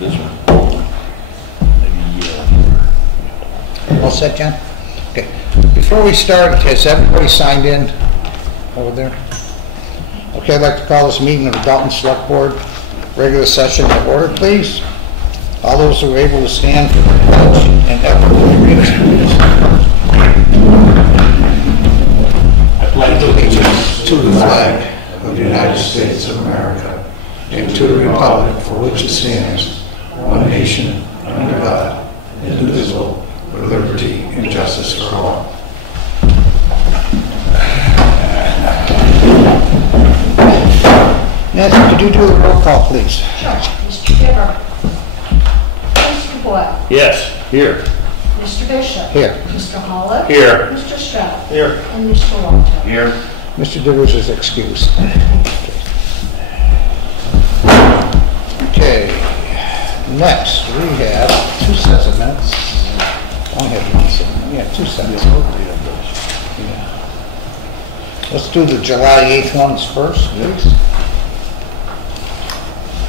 this one. Maybe, All set, John? Okay. Before we start, has everybody signed in over there? Okay, I'd like to call this meeting of the Dalton Select Board regular session to order, please. All those who are able to stand for the pledge and equitable readers, please. I pledge allegiance to the flag of the United States of America and to the republic for which it stands, one nation, under God, indivisible, with liberty and justice for all. Nancy, could you do the roll call, please? Sure. Mr. Gibber. Mr. Boyle. yes, here. Mr. Bishop. Here. Mr. Hollis. Here. Mr. Stroud. Here. And Mr. Walter. Here. Mr. Divers is excused. Okay. Next, we have two sets of minutes. I only have one set. Yeah, two sets. Yeah. Let's do the July 8th ones first, please.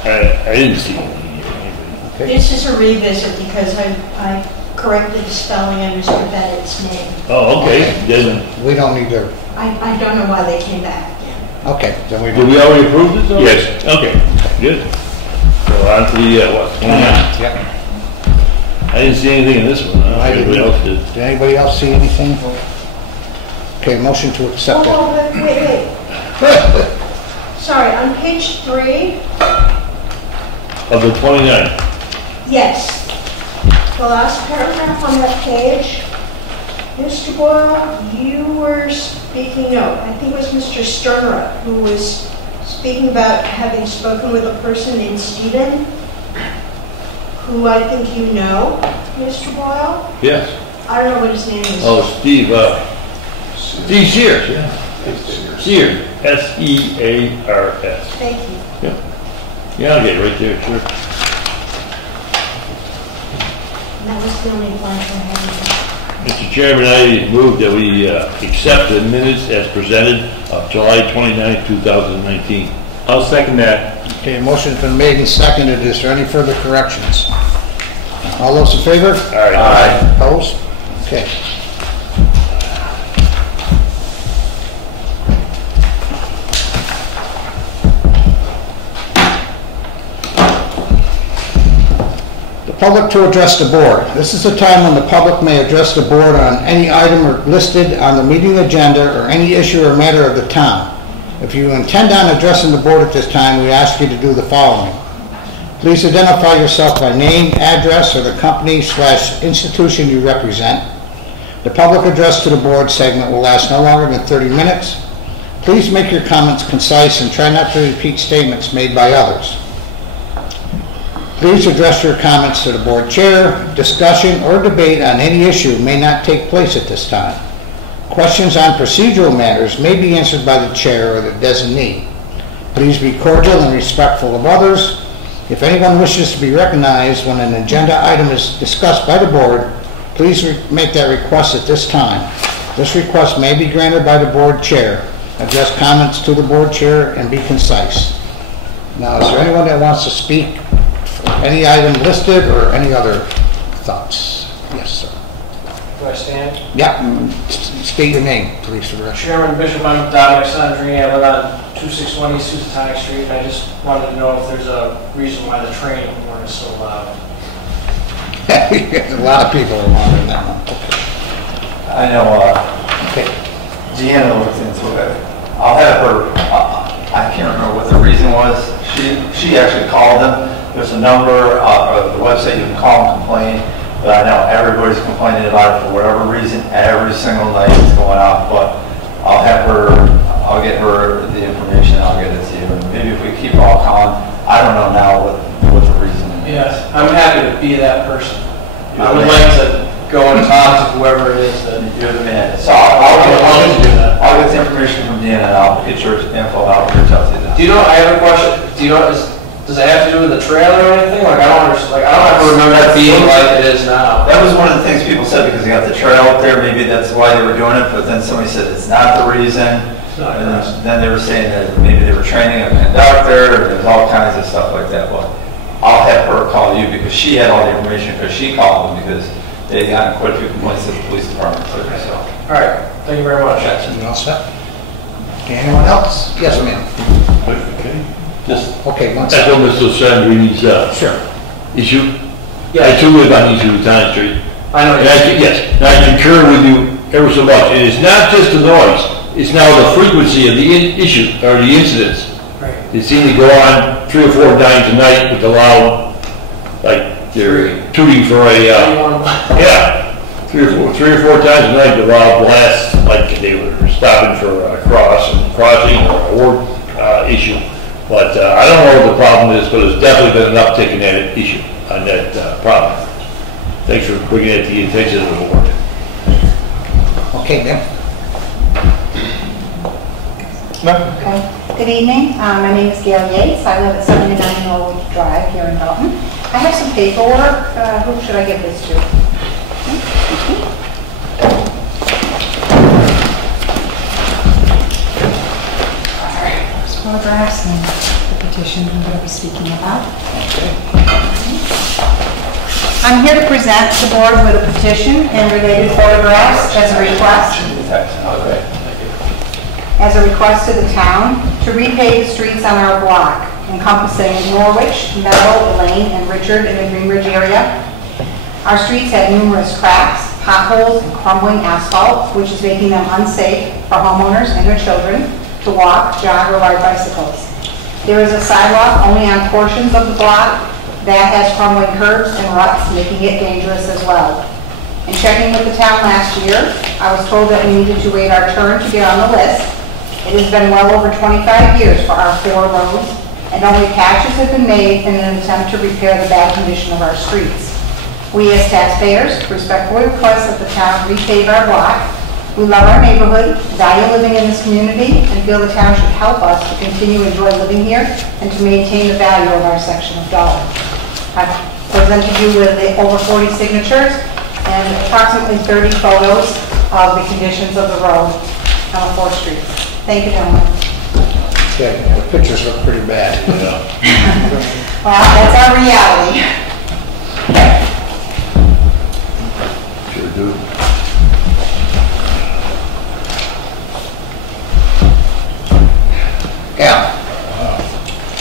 I didn't see anything here. Okay. This is a revisit because I corrected the spelling of Mr. Bennett's name. Oh, okay. Then, We don't need to, I don't know why they came back again. okay, then we did we already approve this? Yes. Okay. Good. So on to the, what, 29? Yep. I didn't see anything in this one. I don't know if anybody else did. Did anybody else see anything? Okay, motion to accept it. Oh, wait. Sorry, on page 3, Of the 29. yes, the last paragraph on that page, Mr. Boyle, you were speaking, no, I think it was Mr. Sterner who was speaking about having spoken with a person named Stephen, who I think you know, Mr. Boyle. Yes. I don't know what his name is. Oh, Steve Steve Sears. Yeah. Sears. S-E-A-R-S. Thank you. Yeah. Yeah, I'll get it right there, sure. And that was the only blank I had. Mr. Chairman, I move that we accept the minutes as presented of July 29, 2019. I'll second that. Okay, motion's been made and seconded. Is there any further corrections? All those in favor? Aye. Opposed? Okay. The public to address the board. This is the time when the public may address the board on any item listed on the meeting agenda or any issue or matter of the town. If you intend on addressing the board at this time, we ask you to do the following. Please identify yourself by name, address, or the company/institution you represent. The public address to the board segment will last no longer than 30 minutes. Please make your comments concise and try not to repeat statements made by others. Please address your comments to the board chair. Discussion or debate on any issue may not take place at this time. Questions on procedural matters may be answered by the chair or the designee. Please be cordial and respectful of others. If anyone wishes to be recognized when an agenda item is discussed by the board, please make that request at this time. This request may be granted by the board chair. Address comments to the board chair and be concise. Now, is there anyone that wants to speak for any item listed or any other thoughts? Yes, sir. Do I stand? Yeah, state your name, please, for the record. Chairman Bishop, I'm Dominic Sandrini. I live on 2620 Susatonic Street, and I just wanted to know if there's a reason why the train horn is so loud. A lot of people are wondering that one. I know, Okay. Deanna looked into it. I'll have her, I can't remember what the reason was. She actually called them. There's a number of the website you can call and complain. But I know everybody's complaining about it for whatever reason. Every single night it's going off. But I'll get her the information. I'll get it to you. And maybe if we keep all calm, I don't know now what the reason is. Yes, I'm happy to be that person. I would like to go and talk to whoever it is that You're the man. So I'll get the information from Deanna and I'll get your info out here to you that. Do you know, I have a question. Do you know, does it have to do with the trailer or anything? Like, I don't understand. Like, I don't ever remember that being like it is now. That was one of the things people said because they got the trail up there. Maybe that's why they were doing it. But then somebody said it's not the reason. No, Then they were saying that maybe they were training a conductor, or there's all kinds of stuff like that. Well, I'll have her call you because she had all the information because she called them because they got quite a few complaints at the police department. So. All right, thank you very much. You all set? Okay, anyone else? Yes, ma'am. Okay. Just, Okay, one that's second. what Mr. Sandrini's, Sure. issue. Yeah. I too live on East Lieutenant Street. I know. And yes, and I concur with you ever so much. It is not just the noise, it's now the frequency of the issue, or the incidents. Right. They seem to go on 3 or 4 times a night with the loud, like they're tooting for a, yeah, 3 or 4 times a night, the loud blasts, like they were stopping for a crossing or a ward issue. But I don't know what the problem is, but there's definitely been an uptick in that issue, on that problem. Thanks for bringing it to the attention of the board. Okay, ma'am. Okay. Good evening. My name is Gail Yates. I live at 79 Norwood Drive here in Dalton. I have some paperwork. Who should I give this to? All right. There's photographs and the petition I'm going to be speaking about. I'm here to present the board with a petition and related photographs as a request. As a request to the town to repave the streets on our block, encompassing Norwich, Meadow, Lane, and Richard in the Greenridge area. Our streets have numerous cracks, potholes, and crumbling asphalt, which is making them unsafe for homeowners and their children to walk, jog, or ride bicycles. There is a sidewalk only on portions of the block that has crumbling curbs and ruts, making it dangerous as well. In checking with the town last year, I was told that we needed to wait our turn to get on the list. It has been well over 25 years for our 4 roads, and only patches have been made in an attempt to repair the bad condition of our streets. We as taxpayers respectfully request that the town repave our block. We love our neighborhood, value living in this community, and feel the town should help us to continue to enjoy living here and to maintain the value of our section of Dalton. I've presented you with over 40 signatures and approximately 30 photos of the conditions of the road on 4th Street. Thank you, gentlemen. Okay, the pictures look pretty bad. Well, that's our reality. Sure do. Yeah.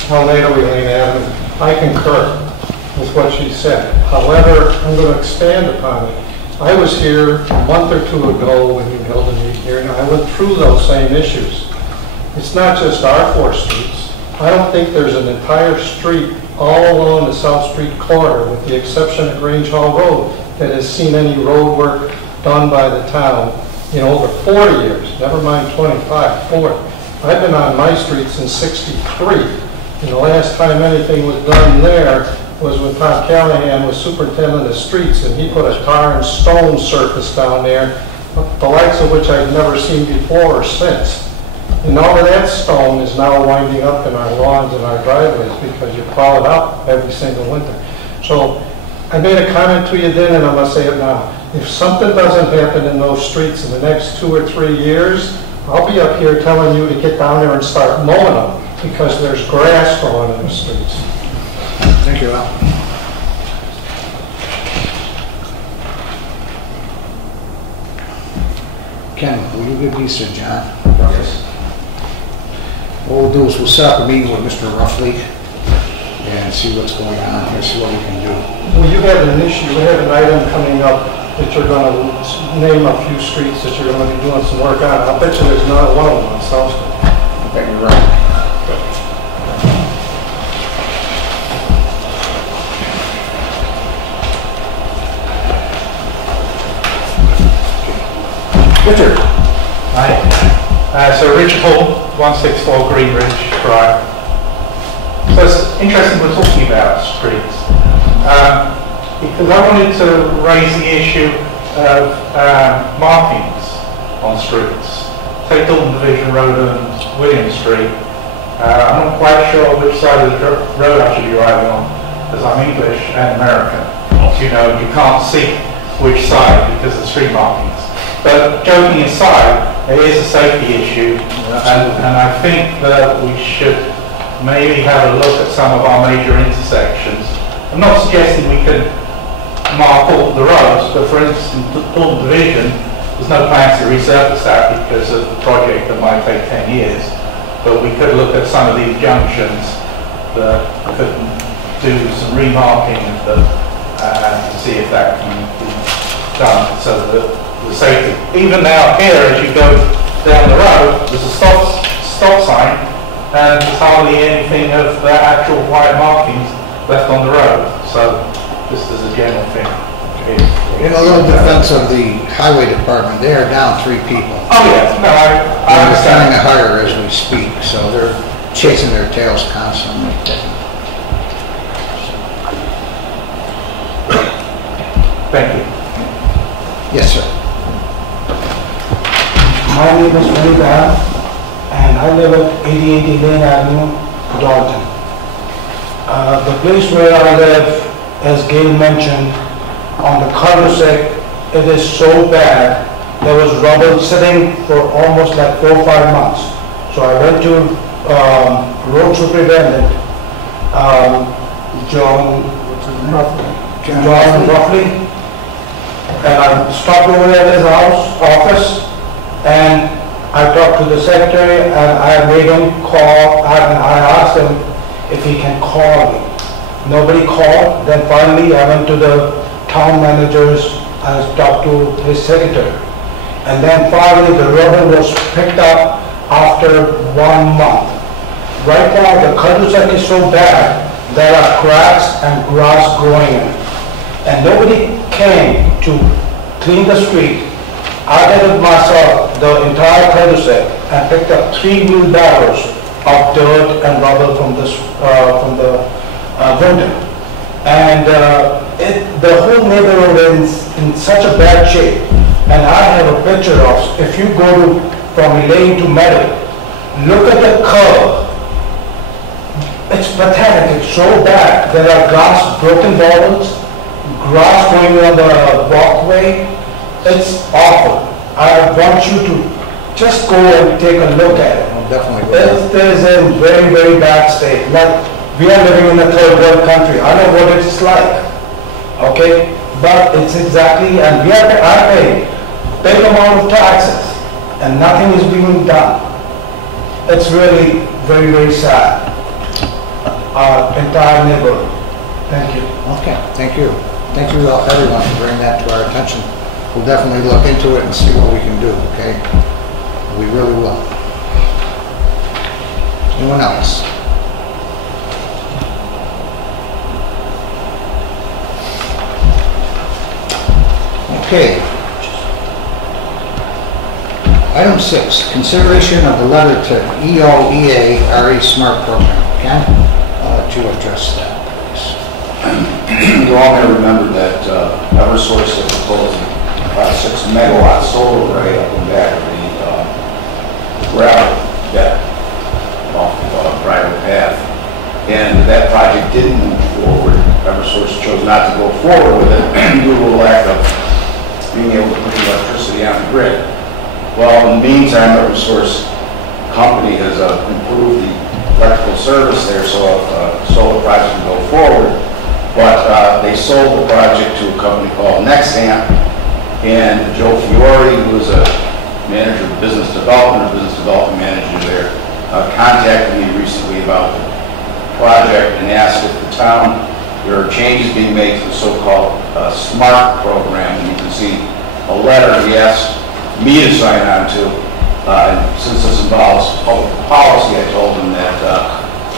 Tornado Elaine Avenue. I concur with what she said. However, I'm going to expand upon it. I was here a month or 2 ago when you held a meeting here, and I went through those same issues. It's not just our 4 streets. I don't think there's an entire street all along the South Street corridor, with the exception of Grange Hall Road, that has seen any road work done by the town in over 40 years, never mind 25, 40. I've been on my street since '63, and the last time anything was done there was when Tom Callahan was superintendent of streets, and he put a tar and stone surface down there, the likes of which I've never seen before or since. And all of that stone is now winding up in our lawns and our driveways because you plow it up every single winter. So I made a comment to you then, and I'm going to say it now. If something doesn't happen in those streets in the next 2 or 3 years, I'll be up here telling you to get down there and start mowing them because there's grass growing in the streets. Thank you, Al. Ken, will you give these to John? Yes. What we'll do is we'll set up a meeting with Mr. Ruffley and see what's going on here, see what we can do. Well, you have an issue, you have an item coming up that you're going to name a few streets that you're going to be doing some work on. I'll bet you there's not one of them on South Street. I bet you're right. Richard. Hi. So Richard Hall, 164 Greenridge Drive. So it's interesting we're talking about streets. Because I wanted to raise the issue of markings on streets. Take Dalton Division Road and William Street. I'm not quite sure which side of the road I should be riding on, because I'm English and American. You know, you can't see which side because of street markings. But joking aside, it is a safety issue, and I think that we should maybe have a look at some of our major intersections. I'm not suggesting we can mark all the roads, but for instance, Dalton Division, there's no plans to resurface that because of the project that might take 10 years. But we could look at some of these junctions that could do some remarking of them and see if that can be done so that the safety. Even now here, as you go down the road, there's a stop sign, and there's hardly anything of the actual white markings left on the road. So this is a general thing. In a little defense of the highway department, they are down 3 people. Oh yes, no, I They're trying understand. to hire as we speak, so they're chasing their tails constantly. Thank you. Yes, sir. My name is Farid, and I live at 8080 Lane Avenue, Dalton. The place where I live, as Gail mentioned, on the cul-de-sac, it is so bad. There was rubble sitting for almost like 4 or 5 months. So I went to road superintendent, John Roughly, and I stopped over at his office, and I talked to the secretary, and I made him call, and I asked him if he can call me. Nobody called. Then finally I went to the town managers and talked to his secretary. And then finally the rubble was picked up after 1 month. Right now the cul-de-sac is so bad, there are cracks and grass growing in it. And nobody came to clean the street. I did it myself, the entire cul-de-sac, and picked up 3 wheelbarrows of dirt and rubble from the winter. And the whole neighborhood is in such a bad shape. And I have a picture of, if you go from Elaine to Meadow, look at the curve. It's pathetic, it's so bad. There are broken bottles, grass growing on the walkway. It's awful. I want you to just go and take a look at it. I'll definitely go. It is in very, very bad state. Like, we are living in a third world country. I know what it's like, okay? But it's exactly, and we are paying big amount of taxes, and nothing is being done. It's really very, very sad. Our entire neighborhood. Thank you. Okay, thank you. Thank you everyone for bringing that to our attention. We'll definitely look into it and see what we can do, okay? We really will. Anyone else? Okay. Item 6, consideration of the letter to EOEA RE Smart Program. Ken, I'll let you address that, please. You all may remember that Eversource had proposed about 6 megawatt solar array up in back of the gravel bed off of Bridle Path. And that project didn't move forward. Eversource chose not to go forward with it due to a lack of being able to put electricity on the grid. Well, in the meantime, Eversource company has improved the electrical service there, so solar project can go forward. But they sold the project to a company called Nexamp, and Joe Fiore, who is a manager of business development manager there, contacted me recently about the project and asked if the town, there are changes being made to the so-called SMART program. And you can see a letter he asked me to sign on to. And since this involves public policy, I told him that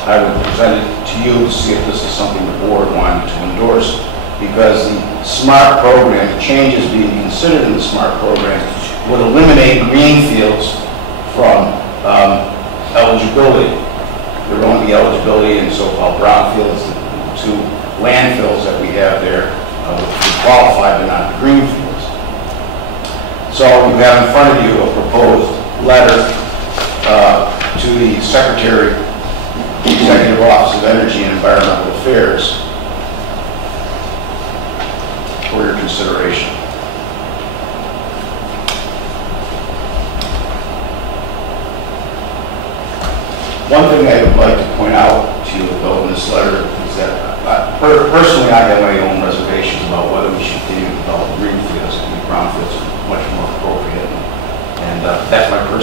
I would present it to you to see if this is something the board wanted to endorse, because the SMART program, the changes being considered in the SMART program, would eliminate green fields from eligibility. There would only be eligibility in so-called brownfields. The 2 landfills that we have there would qualify, but not the green fields. So you have in front of you a proposed letter to the Secretary, Executive Office of Energy and Environmental Affairs for your consideration. One thing I would like to point out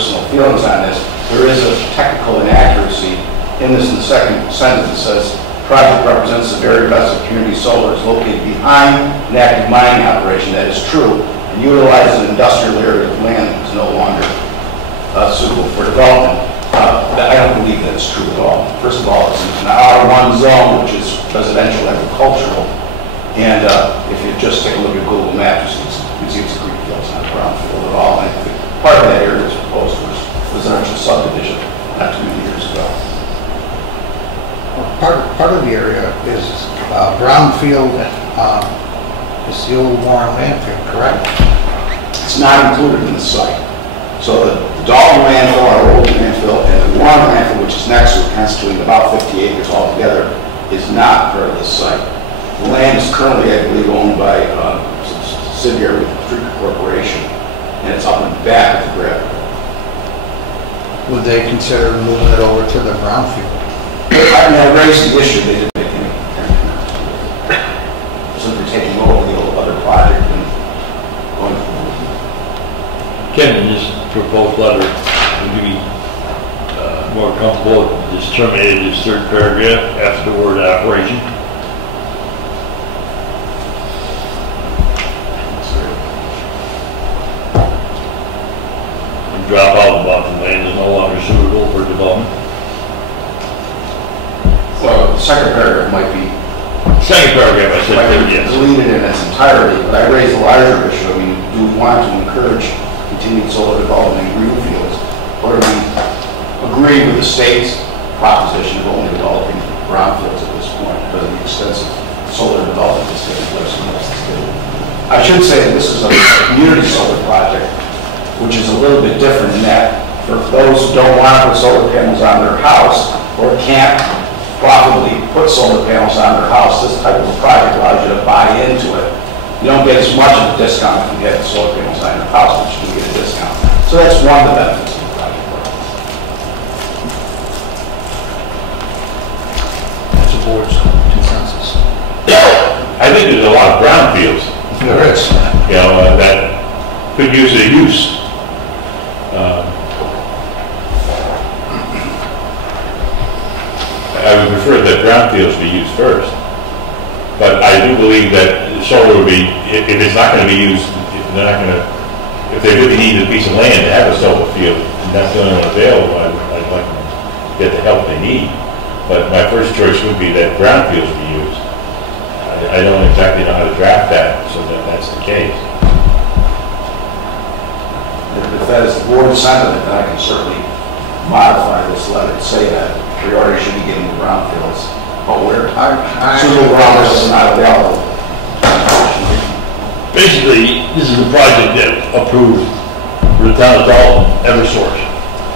personal feelings on this. There is a technical inaccuracy in this, in the second sentence. It says, project represents the very best of community solar is located behind an active mining operation. That is true, and utilizes an industrial area of land that is no longer suitable for development. I don't believe that it's true at all. First of all, it's an R1 zone, which is residential agricultural, and if you just take a look at Google Maps, you can see it's a green field, it's not a brownfield at all. And I think part of that area was proposed was residential subdivision not too many years ago. Part of the area is brownfield, it's the old Warren landfill, correct? It's not included in the site. So the Dalton landfill, our old landfill, and the Warren landfill, which is next to it, constituting about 50 acres altogether, is not part of the site. The land is currently, I believe, owned by a subsidiary with Creek Corporation, and it's up in the back of the gravel. Would they consider moving it over to the brownfield? I mean, I raised the issue, they didn't make any simply taking over the old other project and going forward. Ken, in this proposed letter, would you be more comfortable if this terminated this third paragraph after the word operation? And drop out about the land is no longer suitable for development? Well, the second paragraph might be Second paragraph, I said, yes. deleted in its entirety, but I raised a larger issue. I mean, do we want to encourage continued solar development in greenfields, or do we agree with the state's proposition of only developing brownfields at this point because of the extensive solar development that's taking place in the state? I should say that this is a community solar project, which is a little bit different in that for those who don't want to put solar panels on their house or can't profitably put solar panels on their house, this type of a project allows you to buy into it. You don't get as much of a discount if you get the solar panels on your house, but you do get a discount. So that's one of the benefits of the project. That's the board's consensus. I think there's a lot of brownfields. There is. You know, that could use a use. I would prefer that brownfields be used first. But I do believe that solar would be, if it's not going to be used, if they really need a piece of land to have a solar field, and that's the only one available, I'd like to get the help they need. But my first choice would be that brownfields be used. I don't exactly know how to draft that so that that's the case. If that is the board's sentiment, then I can certainly modify this letter to say that priority should be given to brownfields, but where suitable brownfields are not available. Basically, this is a project that approved for the town of Dalton, Eversource.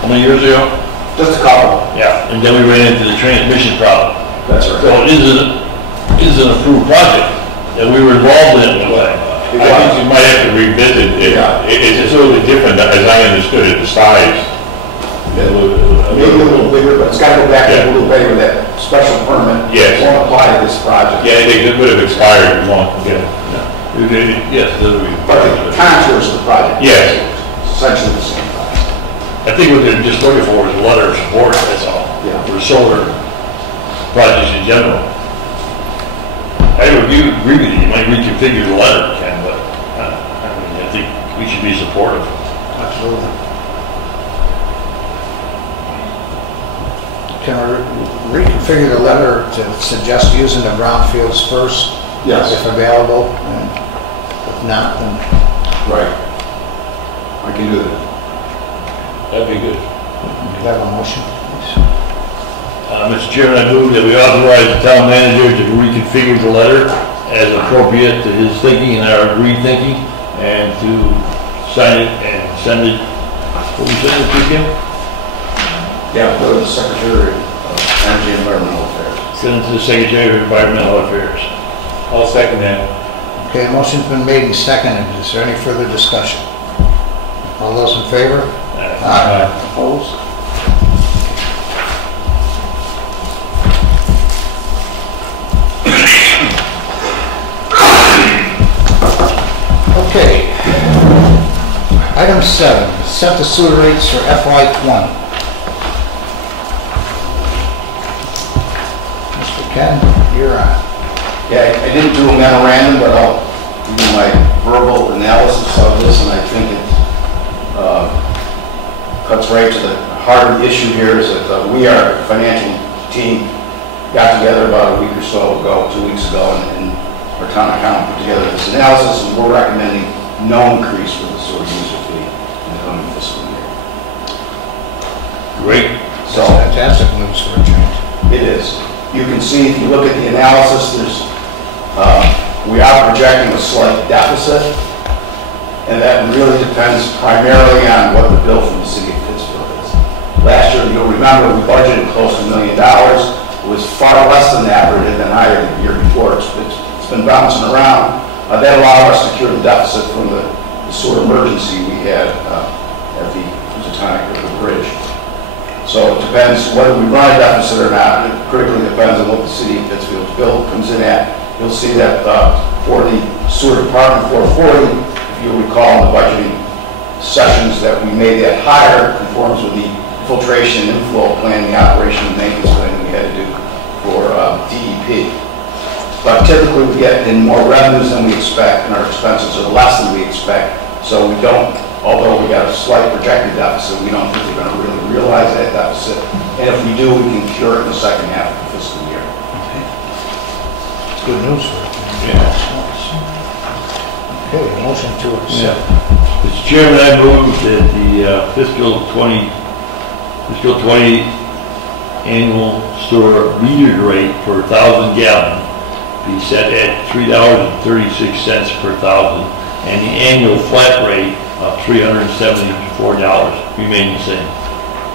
How many years ago? Just a couple. Yeah. And then we ran into the transmission problem. That's right. So it is an approved project that we were involved in a way. I think you might have to revisit it. Yeah. It's a little bit different, as I understood it, the size. Maybe a little bigger, but it's got to go back a little bigger. That special permit won't apply to this project. Yeah, it would have expired long ago. Yes, but the contours of the project. Yes. Essentially the same project. I think what they're just looking for is a letter of support, that's all. Yeah. For solar projects in general. I would agree with you, you might reconfigure the letter, Ken, but I think we should be supportive. Absolutely. Can we reconfigure the letter to suggest using the brownfields first? Yes. If available, and if not, then... Right. I can do that. That'd be good. Could I have a motion, please? Mr. Chairman, I move that we authorize the town manager to reconfigure the letter as appropriate to his thinking and our agreed thinking, and to sign it and send it, what we send it to Kim? Yeah, go to the Secretary of Energy and Environmental Affairs. Send it to the Secretary of Environmental Affairs. I'll second that. Okay, a motion's been made and seconded. Is there any further discussion? All those in favor? Aye. Opposed? Okay. Item 7, set the sewer rates for FY '20. Mr. Ken, you're on. Yeah, I didn't do a memorandum, but I'll give you my verbal analysis of this, and I think it cuts right to the heart of the issue here, is that we, our financial team, got together about a week or so ago, 2 weeks ago, and our town accountant put together this analysis, and we're recommending no increase for the sewer user fee in the coming fiscal year. Great. So Fantastic news for a change. it is. You can see, if you look at the analysis, we are projecting a slight deficit, and that really depends primarily on what the bill from the city of Pittsfield is. Last year, you'll remember, we budgeted close to $1 million. It was far less than that, but it had been higher the year before. It's been bouncing around. That allowed us to cure the deficit from the sewer emergency we had at the Housatonic River Bridge. So it depends whether we run a deficit or not. It critically depends on what the city of Pittsfield's bill comes in at. You'll see that for the sewer department 440, if you'll recall in the budgeting sessions, that we made that higher, conforms with the filtration and inflow plan, the operation and maintenance plan we had to do for DEP. But typically we get in more revenues than we expect, and our expenses are less than we expect. So we don't, although we got a slight projected deficit, we don't think we're going to really realize that deficit. And if we do, we can cure it in the second half of the fiscal year. Good news for you. Yeah. Okay, motion to accept. Mr. Chairman, I move that the fiscal 20 annual sewer metered rate per 1,000 gallon be set at $3.36 per thousand, and the annual flat rate of $374 remain the same.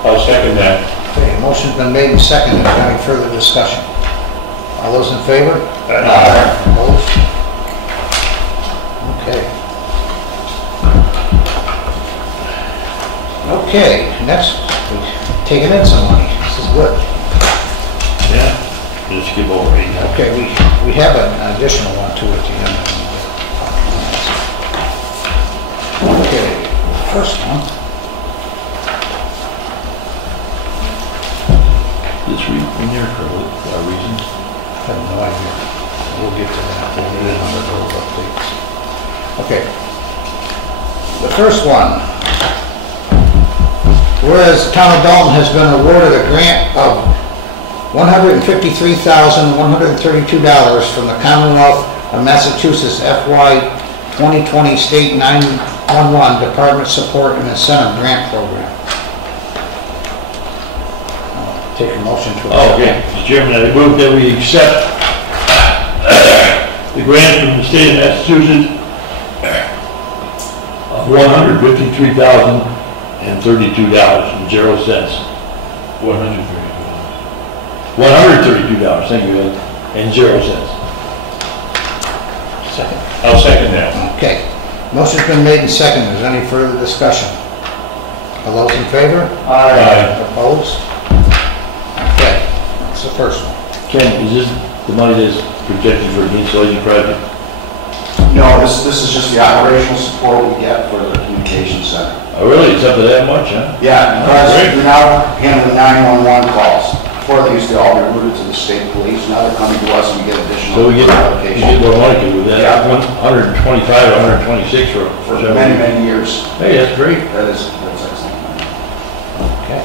I'll second that. Okay, motion's been made and seconded. Is there any further discussion? All those in favor? Aye. Opposed? Okay. Okay, next, we're taking in some money. This is good. Yeah, just skip over it. Okay, we have an additional one too at the end. Okay, first one. This week in there for reasons. I have no idea. We'll get to that. We'll get it under those updates. Okay. The first one. Whereas the town of Dalton has been awarded a grant of $153,132 from the Commonwealth of Massachusetts FY 2020 State 911 Department Support and Incentive Grant Program. Take a motion to accept. Okay, Mr. Chairman, I move that we accept the grant from the state of Massachusetts of $153,032.00. $132, thank you, and 0 cents. Second. I'll second that. Okay. Motion's been made and seconded. Is there any further discussion? All those in favor? Aye. Opposed? Okay. That's the first one. Ken, is this the money that's projected for the installation project? No, this is just the operational support we get for the communication center. Oh, really? It's up to that much, huh? Yeah, because we're now handling 911 calls. Before they used to all be routed to the state police. Now they're coming to us and we get additional So we get allocation. more money to that. Yeah. 125 or 126 for many, many years. Hey, that's great. That's excellent. Okay.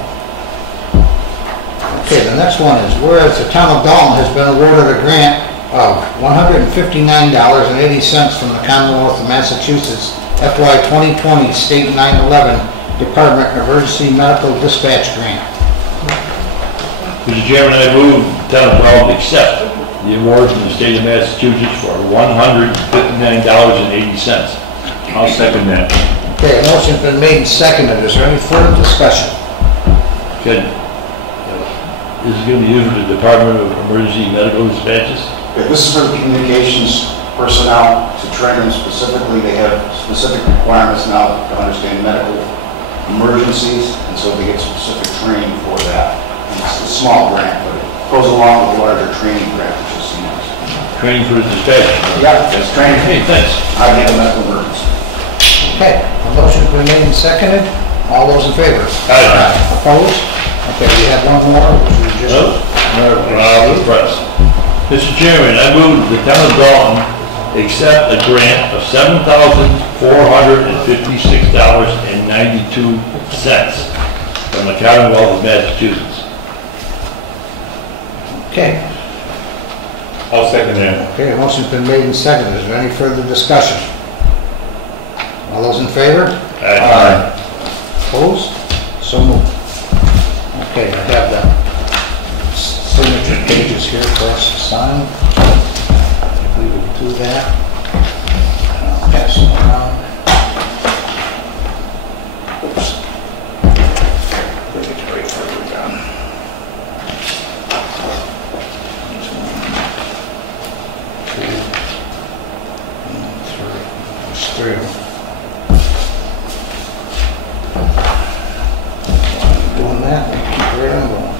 Okay, the next one is, whereas the town of Dalton has been awarded a grant of $159.80 from the Commonwealth of Massachusetts FY 2020 State 911 Department Emergency Medical Dispatch Grant. Mr. Chairman, I move the town of Dalton accept the award from the state of Massachusetts for $159.80. I'll second that. Okay, a motion's been made and seconded. Is there any further discussion? Good. This is going to be used for the Department of Emergency Medical Dispatches? Okay, this is for the communications personnel to train them specifically. They have specific requirements now to understand medical emergencies, and so they get specific training for that. It's a small grant, but it goes along with the larger training grant, which is Training for the dispatch? Yeah, it's training. Hey, thanks. How to handle medical emergency. Okay, a motion's been made and seconded. All those in favor? Aye. Opposed? Okay, we have one more, which we just... With press. Mr. Chairman, I move the town of Dalton accept a grant of $7,456.92 from the Commonwealth of Massachusetts. Okay. I'll second that. Okay, a motion's been made and seconded. Is there any further discussion? All those in favor? Aye. Opposed? So moved. Okay, I have the signature pages here for us to sign. We will do that. I'll pass them around. Oops. Bring it right further down. There's 1, 2, 3. There's 3 of them. Doing that, keep right on going.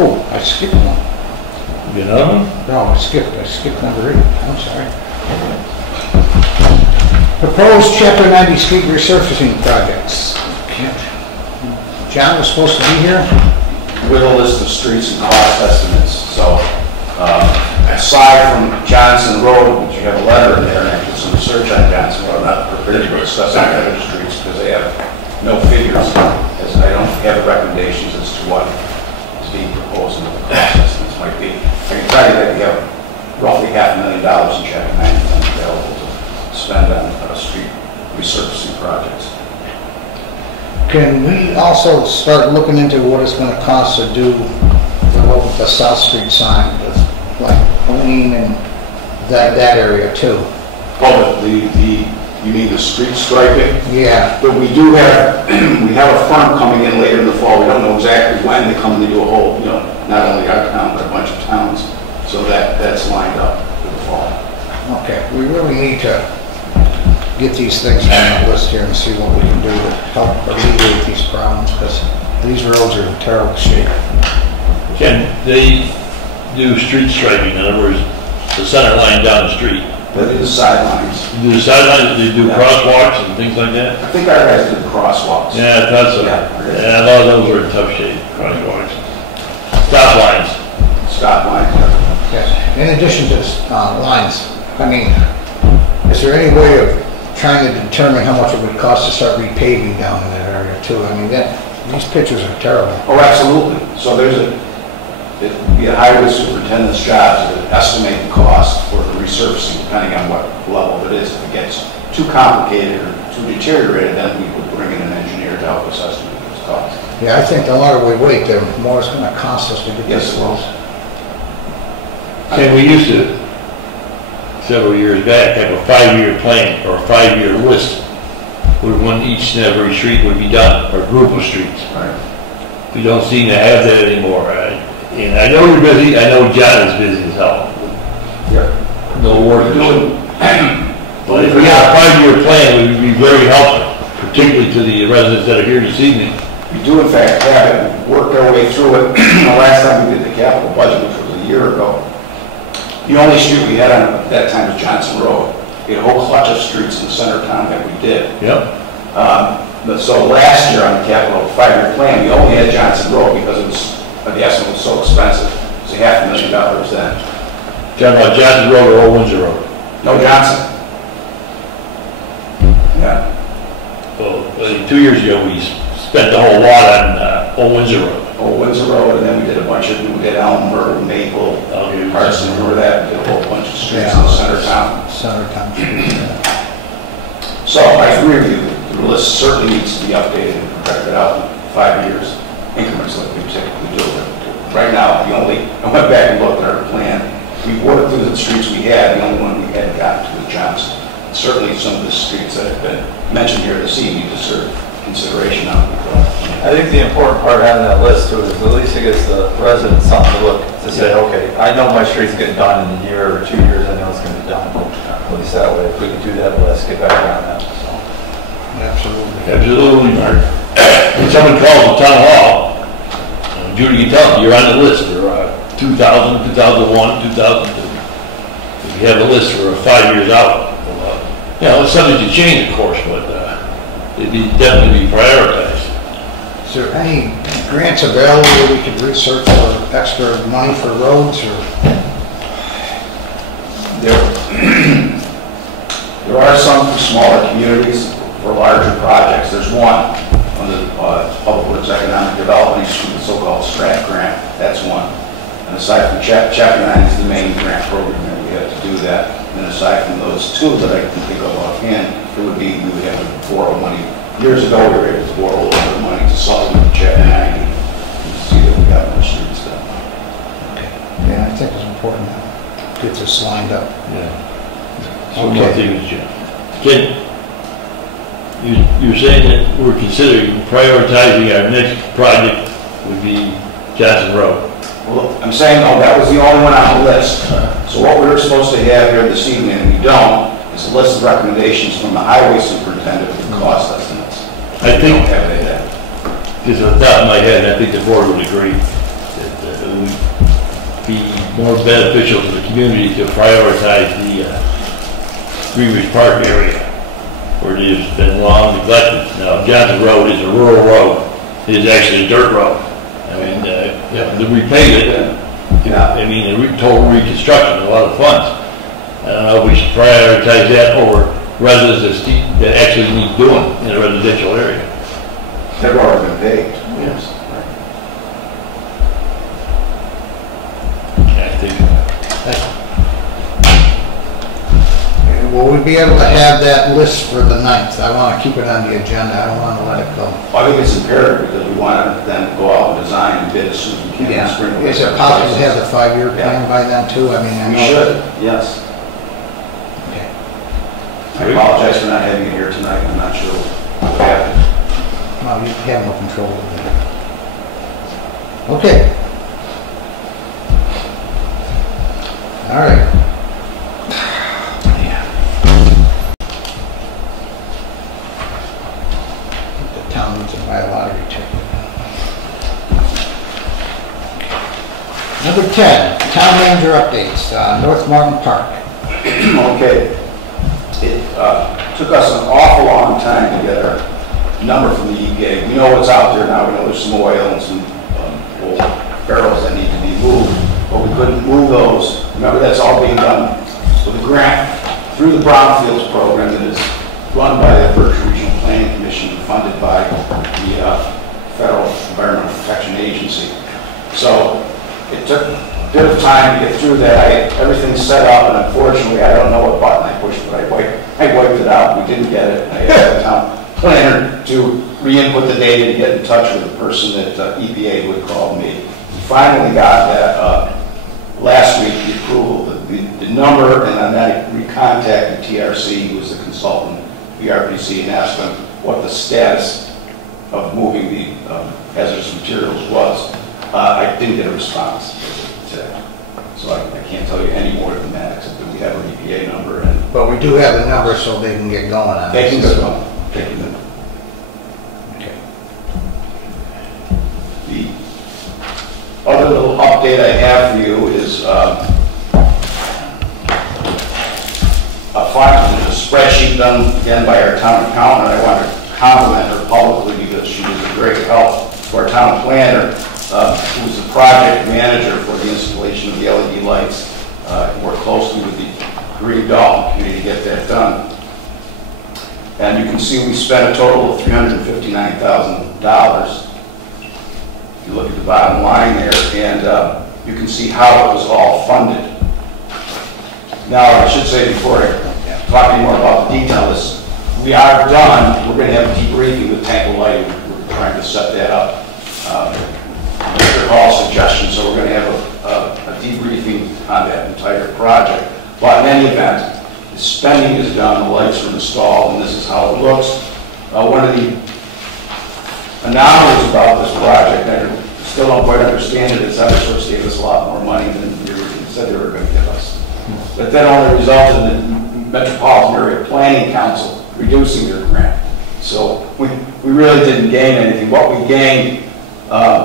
Oh, I skipped one. You know? No, I skipped number 8. I'm sorry. Proposed Chapter 90 street resurfacing projects. John was supposed to be here? With a list of streets and cost estimates. So, aside from Johnson Road, which you have a letter in there, and I did some research on Johnson Road, I'm not prepared to discuss any other streets because they have no figures, as I don't have the recommendations as to what is being proposed and what the cost estimates might be. I can tell you that we have roughly $500,000 in Chapter 90 funds available to spend on street resurfacing projects. Can we also start looking into what it's going to cost to do the South Street sign, like cleaning and that area too? Oh, you mean the street striping? Yeah. But we do have, we have a firm coming in later in the fall. We don't know exactly when they come in to do a whole, not only our town, but a bunch of towns. So that's lined up for the fall. Okay, we really need to get these things on the list here and see what we can do to help alleviate these problems, because these roads are in terrible shape. Can they do street striping? In other words, the center line down the street? They do the sidelines. Do the sidelines, they do crosswalks and things like that? I think our guys do the crosswalks. Yeah, that's a, yeah, a lot of those are in tough shape, crosswalks. Stop lines. Stop lines. Yes. In addition to lines, I mean, is there any way of trying to determine how much it would cost to start repaving down in that area too? I mean, these pictures are terrible. Oh, absolutely. So it'd be a highway superintendent's job to estimate the cost for the resurfacing, depending on what level it is. If it gets too complicated or too deteriorated, then we would bring in an engineer to help us estimate those costs. Yeah, I think the longer we wait, the more it's going to cost us to get Yes, this it will. close. And we used to, several years back, have a 5-year plan or a 5-year list where when each and every street would be done, or group of streets. Right. We don't seem to have that anymore. And I know you're busy, I know John is busy as hell. Yeah. No work. Doing, But if we had a 5-year plan, it would be very helpful, particularly to the residents that are here this evening. we do in fact have it, worked our way through it. The last time we did the capital budget, which was a year ago, the only street we had on at that time was Johnson Road. We had a whole clutch of streets in the center of town that we did. Yep. So last year on the capital 5-year plan, we only had Johnson Road because the estimate was so expensive. It was $500,000 then. Talking about Johnson Road or Old Windsor Road? No Johnson. Yeah. Well, 2 years ago, we spent the whole lot on Old Windsor Road. Old Windsor Road, and then we did a bunch of, we did Elmwood, Maple, Carson, remember that? We did a whole bunch of streets in the center of town. Center of town street, yeah. So I agree with you, the list certainly needs to be updated and projected out in 5 years increments like we typically do. Right now, I went back and looked at our plan. We worked through the streets we had, the only one we hadn't gotten to was Johnson. Certainly some of the streets that have been mentioned here this evening deserve consideration now. I think the important part on that list too is at least it gives the residents something to look, to say, okay, I know my street's getting done in a year or 2 years, I know it's gonna be done. At least that way, if we can do that, let's get back on that, so. Absolutely. Absolutely, Mark. When someone calls the town hall, Judy can tell them, you're on the list, or 2000, 2001, 2002. If you have a list for 5 years out, you know, it's subject to change, of course, but it'd definitely be prioritized. Is there any grants available where we could research for extra money for roads or? There are some for smaller communities, for larger projects. There's one on the Public Works Economic Development, the so-called STRAT grant. That's one. And aside from Chapter 9 is the main grant program that we have to do that. And aside from those two that I can think of offhand, it would be we would have to borrow money. Years ago, we were able to borrow a little bit of money to supplement Chapter 90 to see that we got more streets done. Yeah, I think it's important to get this lined up. Yeah. So one thing is, Ken, you're saying that we're considering prioritizing our next project would be Johnson Road. Well, I'm saying, no, that was the only one on the list. So what we were supposed to have here this evening, and we don't, is a list of recommendations from the highway superintendent with cost estimates. I think, don't have any of that. just on the top of my head, I think the board would agree that it would be more beneficial to the community to prioritize the Greenwich Park area, where it has been long neglected. Now, Johnson Road is a rural road. It is actually a dirt road. I mean, to repave it, I mean, total reconstruction, a lot of funds. I don't know if we should prioritize that over residents that actually need doing in a residential area. They've already been paved. Yes. I think. Will we be able to have that list for the 9th? I want to keep it on the agenda. I don't want to let it go. Well, I think it's imperative because we want to then go out and design and bid as soon as we can. Yeah. Is it possible to have the 5-year plan by then too? I mean, I know. We should, yes. Okay. I apologize for not having it here tonight. I'm not sure what happened. Well, you have no control over that. Okay. All right. The town needs to buy a lottery ticket. Number 10, town manager updates, North Martin Park. Okay. It took us an awful long time to get our number from the EPA. We know what's out there now. We know there's some oil and some old barrels that need to be moved, but we couldn't move those. Remember, that's all being done with a grant through the Brownfields program that is run by the Berkshire Regional Planning Commission and funded by the Federal Environmental Protection Agency. So it took a bit of time to get through that. Everything's set up, and unfortunately, I don't know what button I pushed, but I wiped it out. We didn't get it. I asked the town planner to re-input the data to get in touch with the person that EPA who had called me. We finally got that last week, the approval, the number, and then I recontacted TRC, who was the consultant, BRPC, and asked them what the status of moving the hazardous materials was. I didn't get a response today, so I can't tell you any more than that, except that we have an EPA number. But we do have the number so they can get going on it. They can get going. Okay. The other little update I have for you is there's a spreadsheet done again by our town accountant. I want to compliment her publicly because she was a great help to our town planner, who was the project manager for the installation of the LED lights. Worked closely with the Dalton committee to get that done. And you can see we spent a total of $359,000. You look at the bottom line there, and you can see how it was all funded. Now, I should say before I talk any more about the details, we are done. We're going to have a debriefing with Tanko Lighting. We're trying to set that up. Mr. Hall's suggestion, so we're going to have a debriefing on that entire project. But in any event, the spending is done, the lights are installed, and this is how it looks. One of the anomalies about this project, I still don't quite understand it, is Eversource gave us a lot more money than they said they were going to give us. But that only resulted in the Metropolitan Area Planning Council reducing their grant. So we really didn't gain anything. What we gained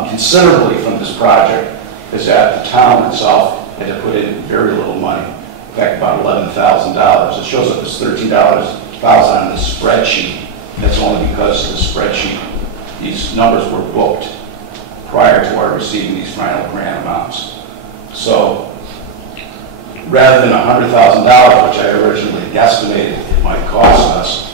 considerably from this project is that the town itself had to put in very little money. In fact, about $11,000. It shows up as $13,000 on this spreadsheet. That's only because the spreadsheet, these numbers were booked prior to our receiving these final grant amounts. So rather than $100,000, which I originally guesstimated it might cost us,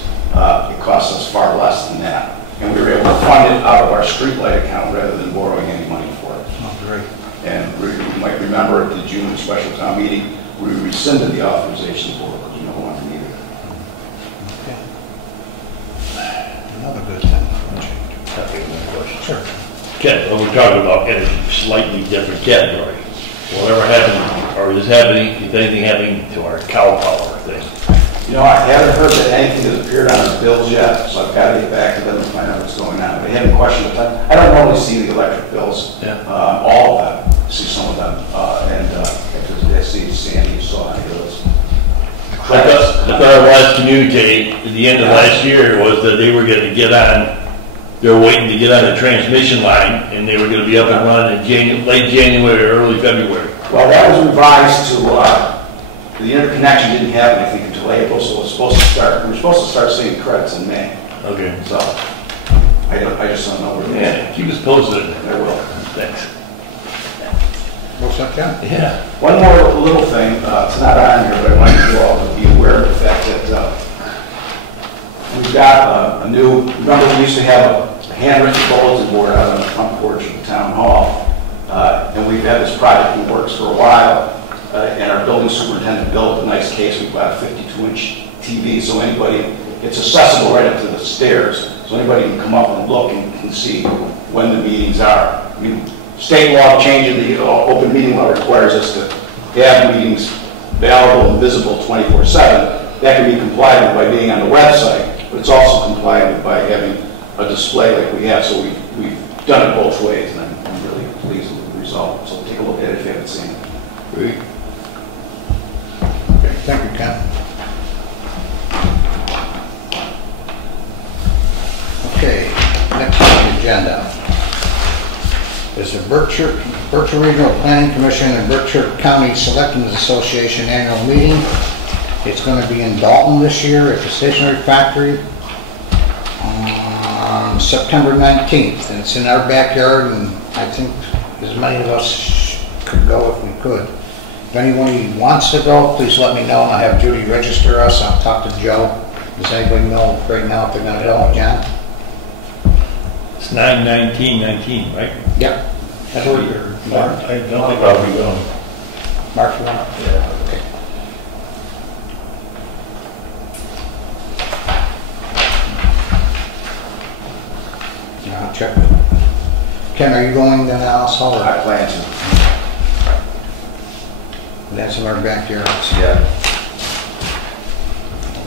it cost us far less than that. And we were able to fund it out of our streetlight account rather than borrowing any money for it. Oh, great. And you might remember at the June special town meeting, we rescinded the authorization board because we no longer needed it. Okay. Another good thing. Sure. Ken, we're talking about in a slightly different category. Whatever happened, or is happening, if anything happening to our cow power thing? You know, I haven't heard that anything has appeared on the bills yet, so I've got to get back to them and find out what's going on. They haven't questioned it. I don't normally see the electric bills, all of them. I see some of them, I see Sandy, saw any of those. I thought our last communique at the end of last year was that they were going to get on, they were waiting to get on the transmission line, and they were going to be up and running in late January or early February. Well, that was revised to, the interconnection didn't happen, I think, until April, so it was supposed to start, we were supposed to start seeing credits in May. Okay. So, I just don't know where it is. Yeah, keep us posted. I will. Thanks. What's up, John? Yeah. One more little thing, it's not on here, but I want you all to be aware of the fact that we've got a new, remember we used to have a handwritten bulletin board out on the front porch of the town hall, and we've had this project in works for a while, and our building superintendent built a nice case. We've got a 52-inch TV, so anybody, it's accessible right up to the stairs, so anybody can come up and look and can see when the meetings are. I mean, state law changing the open meeting law requires us to have meetings available and visible 24/7. That can be complied with by being on the website, but it's also complied with by having a display like we have. So we've done it both ways, and I'm really pleased with the result. So take a look at it if you haven't seen it. Great. Okay, thank you, Ken. Okay, next on the agenda is the Berkshire Regional Planning Commission and Berkshire County Selectmen's Association annual meeting. It's going to be in Dalton this year at the Stationery Factory on September 19th. And it's in our backyard, and I think as many of us could go if we could. If anyone wants to go, please let me know, and I'll have Judy register us. I'll talk to Joe. Does anybody know right now if they're going to go? John? It's 9/19/19, right? Yep. That's what you're, I don't think I'll be going. Mark, you want? Yeah. Okay. Yeah, I'll check. Ken, are you going then also? I plan to. That's in our backyards. Yeah.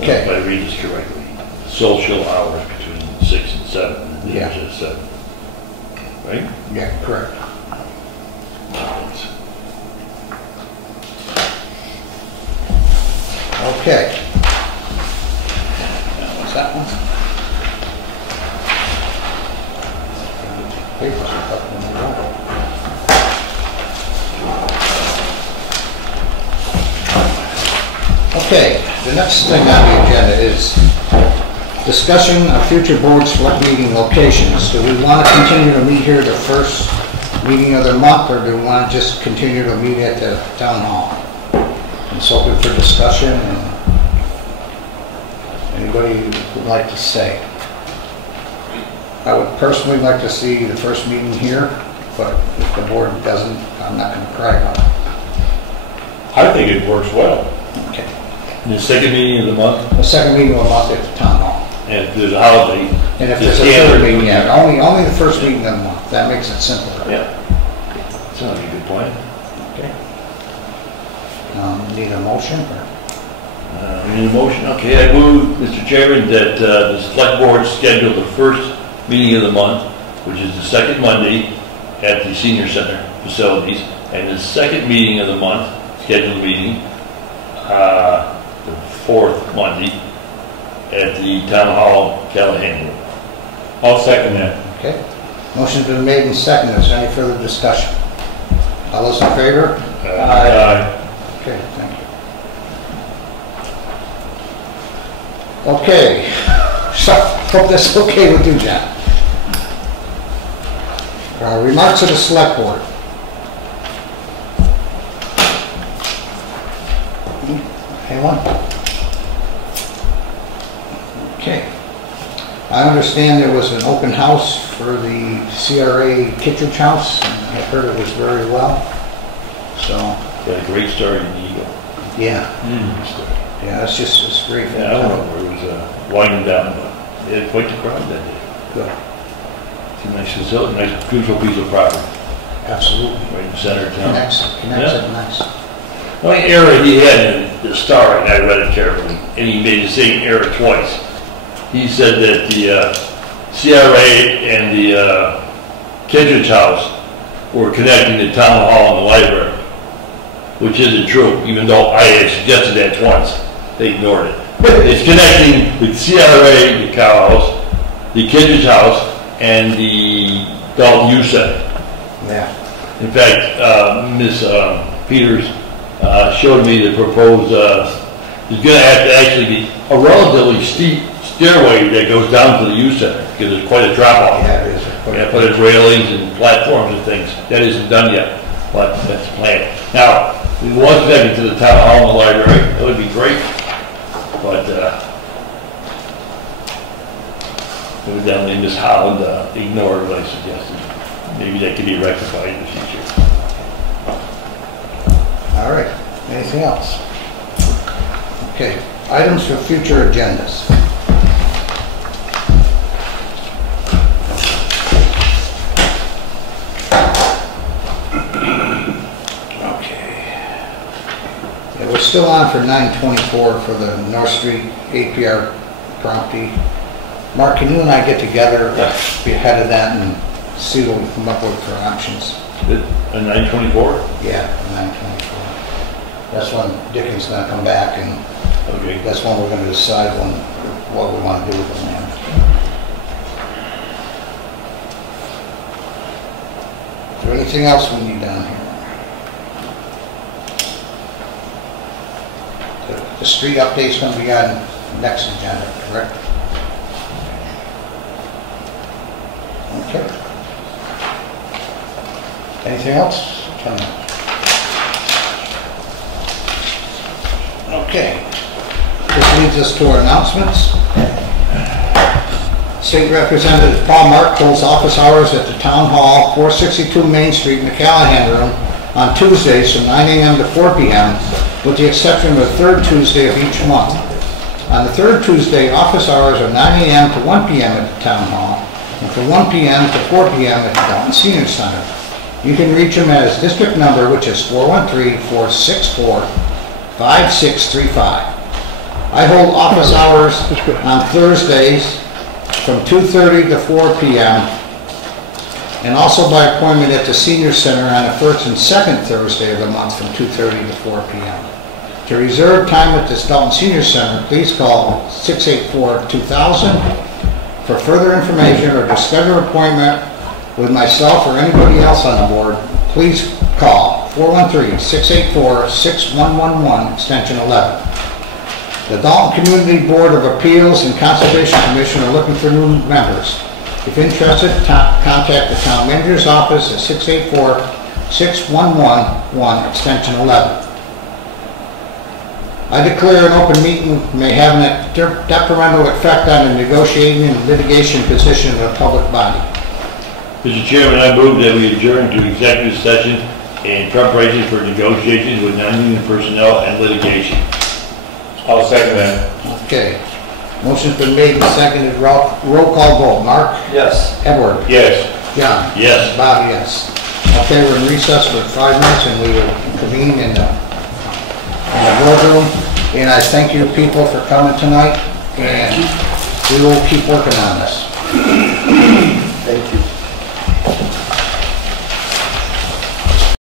Okay. If I read this correctly, social hours between 6 and 7, and the Yeah. others at 7. Right? Yeah, correct. Okay. Now, what's that one? Papers are tucked in the wall. Okay, the next thing on the agenda is discussion of future board select meeting locations. Do we want to continue to meet here the first meeting of the month, or do we want to just continue to meet at the town hall? It's open for discussion, and anybody would like to say? I would personally like to see the first meeting here, but if the board doesn't, I'm not going to cry about it. I think it works well. Okay. The second meeting of the month, The second meeting of the month at the town hall. and if there's a holiday. And if just there's a cancel third it. meeting, yeah, only the first meeting of the month. That makes it simpler. Yeah. Sounds like a good plan. Okay. Need a motion? Or? We need a motion? Okay, I move, Mr. Chairman, that the select board schedule the first meeting of the month, which is the second Monday at the senior center facilities, and the second meeting of the month, scheduled meeting, the fourth Monday at the town hall, Callahan. I'll second that. Okay. Motion's been made and seconded. Is there any further discussion? All those in favor? Aye. Okay, thank you. Okay, so, hope that's okay with you, John. Remarks of the select board. Anyone? Okay. I understand there was an open house for the CRA Kittredge House. I heard it was very well. So. Got a great start in the Eagle. Yeah. Yeah, it's great. Yeah, I don't know where it was winding down, but they had quite the crowd that day. Good. It's a nice facility, nice, beautiful piece of property. Absolutely. Right in the center of town. Connects Yeah. it nice. The only error he had in the star, and I read it carefully, and he made the same error twice. He said that the CRA and the Kittredge House were connecting the town hall and the library, which isn't true, even though I had suggested that twice. They ignored it. It's connecting the CRA, the cow house, the Kittredge House, and the Dalton Youth Center. Yeah. In fact, Ms. Peters showed me the proposed, there's going to have to actually be a relatively steep stairway that goes down to the youth center, because there's quite a drop off. Yeah, it is. Yeah, put in railings and platforms and things. That isn't done yet, but that's the plan. Now, we want connected to the town hall and the library. That would be great, but evidently Ms. Holland ignored what I suggested. Maybe that could be rectified in the future. All right. Anything else? Okay. Items for future agendas. We're still on for 924 for the North Street APR property. Mark, can you and I get together be ahead of that and see what we come up with for options? A 924? Yeah, 924. That's when Dickens going to come back, and Okay. that's when we're going to decide what we want to do with the land. Is there anything else we need down here? The street update's going to be on next agenda, correct? Okay. Anything else? Okay. This leads us to our announcements. State Representative Paul Mark holds office hours at the Town Hall, 462 Main Street, in the Callahan Room, on Tuesdays from 9 a.m. to 4 p.m., with the exception of the third Tuesday of each month. On the third Tuesday, office hours are 9 a.m. to 1 p.m. at the Town Hall, and from 1 p.m. to 4 p.m. at the Dalton Senior Center. You can reach him at his district number, which is 413-464-5635. I hold office hours on Thursdays from 2:30 to 4 p.m. and also by appointment at the Senior Center on the first and second Thursday of the month from 2:30 to 4 p.m. To reserve time at this Dalton Senior Center, please call 684-2000. For further information or to schedule an appointment with myself or anybody else on the board, please call 413-684-6111, extension 11. The Dalton Community Board of Appeals and Conservation Commission are looking for new members. If interested, contact the Town Manager's Office at 684-6111, extension 11. I declare an open meeting may have a detrimental effect on the negotiating and litigation position of the public body. Mr. Chairman, I move that we adjourn to executive session in preparation for negotiations with non-union personnel and litigation. I'll second that. Okay. Motion's been made and seconded. Roll call vote. Mark? Yes. Edward? Yes. John? Yes. Bob, yes. Okay, we're in recess for 5 minutes and we will convene in the boardroom. And I thank you people for coming tonight, and we will keep working on this. Thank you.